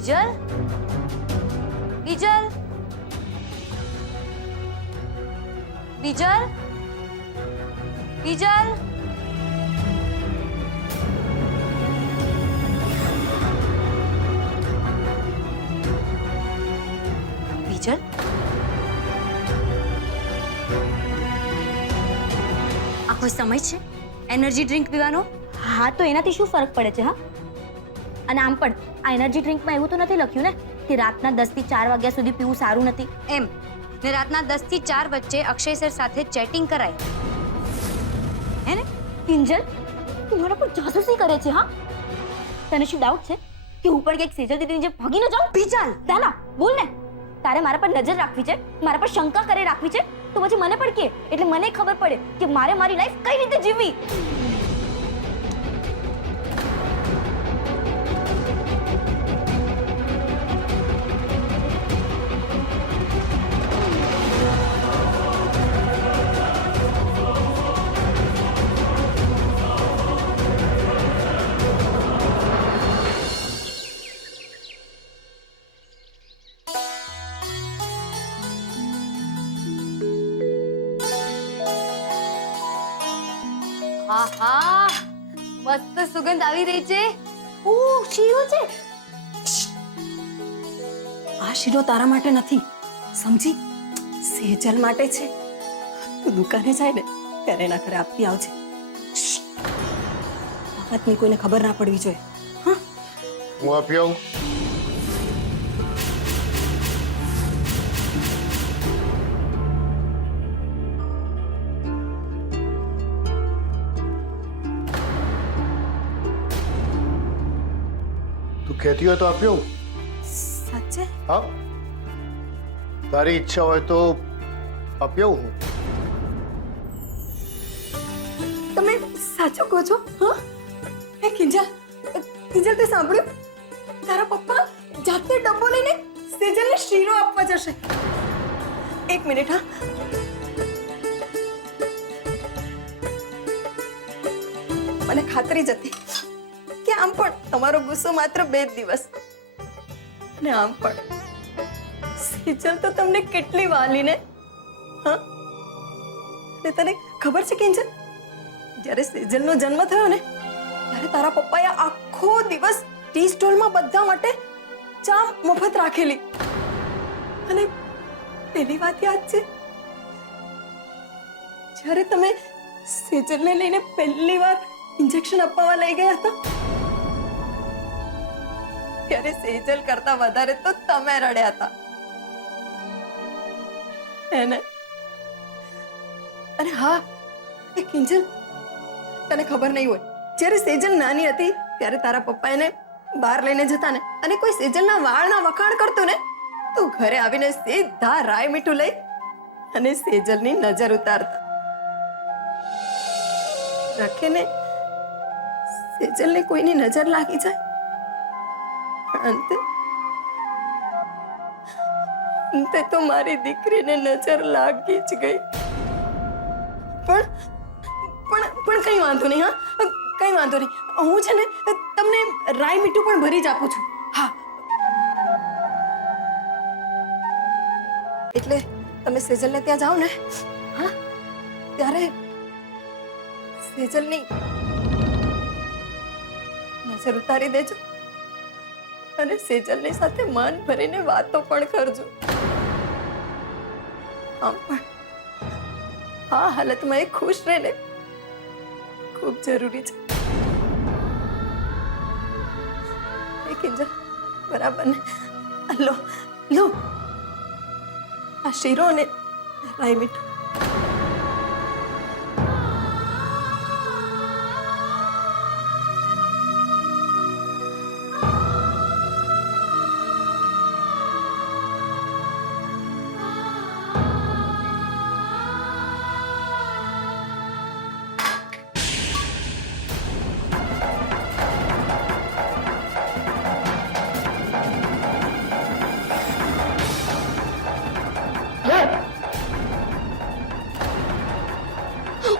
બીજલ, બીજલ, બીજલ, બીજલ. બીજલ, આ કોઈ સમય છે એનર્જી ડ્રિંક પીવાનો? હા તો એનાથી શું ફરક પડે છે? હા, અને આમ પણ આ એનર્જી ડ્રિંકમાં એવું તો નથી લખ્યું ને કે રાતના 10 થી 4 વાગ્યા સુધી પીવું સારું નથી એમ ને રાતના 10 થી 4 વચ્ચે અક્ષય સર સાથે ચેટિંગ કરાય હે ને? કિંજલ, તું મારા પર જાસૂસી કરે છે? હા, તને શું ડાઉટ છે કે હું પણ કંઈક સેજલ દીદીની જેમ ભાગી ન જાઉં? બીજલ, દાના બોલ ને. તારે મારા પર નજર રાખવી છે, મારા પર શંકા કરે રાખવી છે, તો પછી મને પણ કે, એટલે મને ખબર પડે કે મારે મારી લાઈફ કઈ રીતે જીવવી. આહા, મસ્ત સુગંધ આવી રહી છે. ઓહ, શીરો છે. આ શીરો તારા માટે નથી, સમજી? સેજલ માટે છે. તું દુકાને જાય ને ત્યારે એના ઘરે આપતી આવજે. આ વાતની કોઈને ખબર ના પડવી જોઈએ. હા, હું આપી આવું. તું કહેતી હોય તો આપી આવું. સાચે? હા, તારી ઈચ્છા હોય તો આપી આવું હું. તમે સાચું કહો છો? હા, એ કિંજલ, કિંજલ તે સાંભળ્યું? તારા પપ્પા જાતે ડબ્બો લઈને સેજલને શીરો આપવા જશે. એક મિનિટ. હા, મને ખાતરી જ હતી કે આમ પણ તમારો ગુસ્સો માત્ર 2 દિવસ, અને આમ પણ સેજલ તો તમને કેટલી વાલી ને. હા, અને તને ખબર છે કિંજલ, જ્યારે સેજલનો જન્મ થયો ને ત્યારે તારા પપ્પાએ આખો દિવસ ટી સ્ટોલમાં બધા માટે ચા મફત રાખેલી. અને પેલી વાત યાદ છે, જ્યારે તમે સેજલને લઈને પહેલી વાર ઇન્જેક્શન અપાવવા લઈ ગયા હતા ત્યારે સેજલ કરતા વધારે તો તમે રડ્યા હતા એને. અને હા, એ કિંજલ, તને ખબર નહીં હોય, જ્યારે સેજલ નાની હતી ત્યારે તારા પપ્પા એને બહાર લઈને જતા ને, અને કોઈ સેજલના વાળના વખાણ કરતું ને, તું ઘરે આવીને સીધા રાય મીઠું લઈ અને સેજલની નજર ઉતારતા. રાખે ને સેજલને કોઈની નજર લાગી જાય, અંતે તો મારી દીકરીને નજર લાગી જ ગઈ. પણ કઈ વાંધો નહીં. હા, કઈ વાંધો નહીં. હું છે ને તમને રાઈ મીઠું પણ ભરી જ આપું છું. હા, એટલે તમે સેજલને ત્યાં જાઓ ને, હા, ત્યારે સેજલની નજર ઉતારી દેજો અને સેજલની સાથે મન ભરીને વાતો પણ કરજો. આમ પણ આ હાલતમાં એ ખુશ રહીને ખૂબ જરૂરી છે. એ કિંજલ, બરાબર ને? લો લો આ શીરો અને રાઈ મીઠું.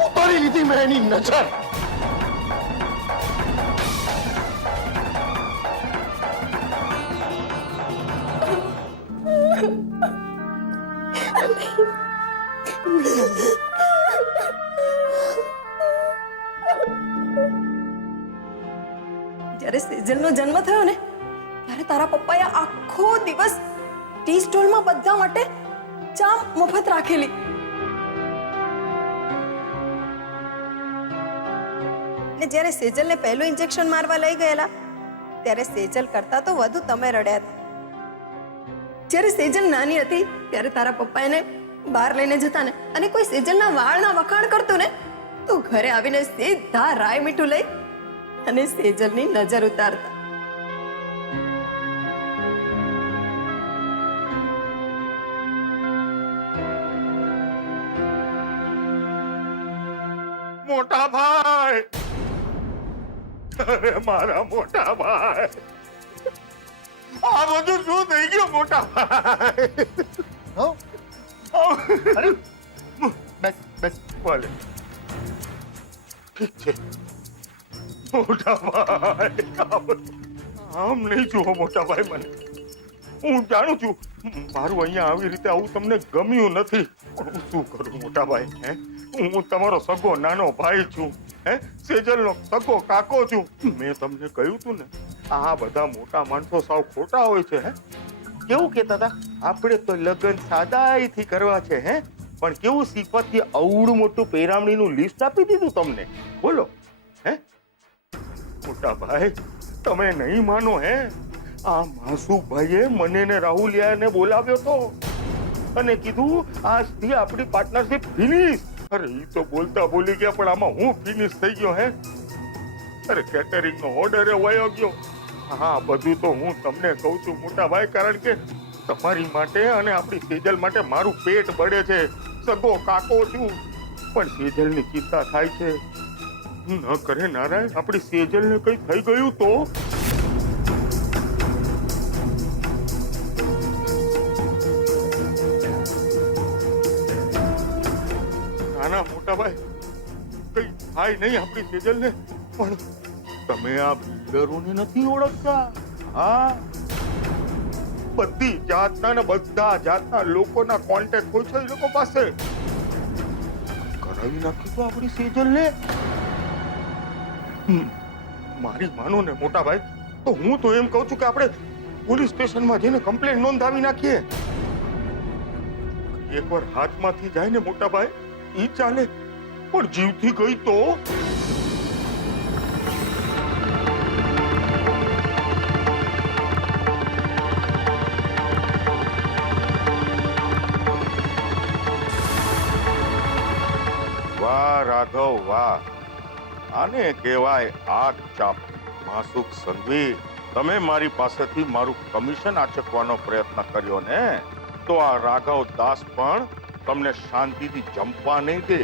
ઉતારી લીધી મેં એની નજર. જ્યારે સેજલનો જન્મ થયો ને ત્યારે તારા પપ્પાએ આખો દિવસ ટી સ્ટોલમાં બધા માટે ચા મફત રાખેલી. ને જ્યારે સેજલને પહેલું ઇન્જેક્શન મારવા લઈ ગયેલા ત્યારે સેજલ કરતા તો વધુ તમે રડ્યા હતા. જ્યારે સેજલ નાની હતી ત્યારે તારા પપ્પા એને બહાર લઈને જતા ને અને કોઈ સેજલના વાળના વખાણ કરતું ને તો ઘરે આવીને સીધા રાય મીઠું લઈ અને સેજલની નજર ઉતારતા. મોટા ભાઈ, અરે મારા મોટા ભાઈ, આ બધું શું થઈ ગયું મોટા ભાઈ? હો? અરે બસ બસ ભલે ઠીક છે મોટા ભાઈ, આમ નહીં જુઓ મોટા ભાઈ. મને હું જાણું છું મારું અહીંયા આવી રીતે આવું તમને ગમ્યું નથી, પણ હું શું કરું મોટા ભાઈ? હે, હું તમારો સગો નાનો ભાઈ છું, હે, સેજલનો સગો કાકો છું. મેં તમને કહ્યું તું ને આ બધા મોટા માણસો સાવ ખોટા હોય છે. હે, કેવું કહેતા હતા આપણે તો લગ્ન સાદાઈથી કરવા છે, હે, પણ કેવું સિફતથી અવડું મોટું પેરામણીનું લિસ્ટ આપી દીધું તમને. બોલો, હે મોટા ભાઈ, તમે નહીં માનો. હે, આ માસુભાઈએ મને ને રાહુલિયાને બોલાવ્યો તો અને કીધું આજથી આપણી પાર્ટનરશિપ ફિનિશ. અરે ઈ તો બોલતા બોલી ગયા, પણ આમાં હું ફિનિશ થઈ ગયો. હે, અરે કેટરિંગનો ઓર્ડર વયો ગયો. હા, બધું તો હું તમને કહું છું મોટા ભાઈ, કારણ કે તમારી માટે અને આપણી સેજલ માટે મારું પેટ બળે છે. સગો કાકો છું, પણ સેજલની ચિંતા થાય છે. ન કરે નારાયણ, આપણી સેજલને કઈ થઈ ગયું તો? નાના મોટા ભાઈ, કઈ થાય નહીં આપણી સેજલને, પણ તમે આ બિલ્ડરોને નથી ઓળખતા? હા, બધી જાતના ને બધા જાતના લોકોના કોન્ટેક્ટ હોય છે એ લોકો પાસે. કરાવી નાખી તો આપણી સેજલને. મારી માનો ને મોટા ભાઈ, તો હું તો એમ કહું છું કે આપણે પોલીસ સ્ટેશનમાં જઈને કમ્પ્લેન નોંધાવી નાખીએ. એકવાર હાથમાંથી જાય ને મોટા ભાઈ ઈ ચાલે, પણ જીવથી ગઈ તો? વાહ રાઘવ વાહ, આને કહેવાય આગ ચાપ. માસુક સંઘવી, તમે મારી પાસેથી મારું કમિશન આચકવાનો પ્રયત્ન કર્યો ને, તો આ રાઘવ દાસ પણ તમને શાંતિથી જંપવા નહીં દે.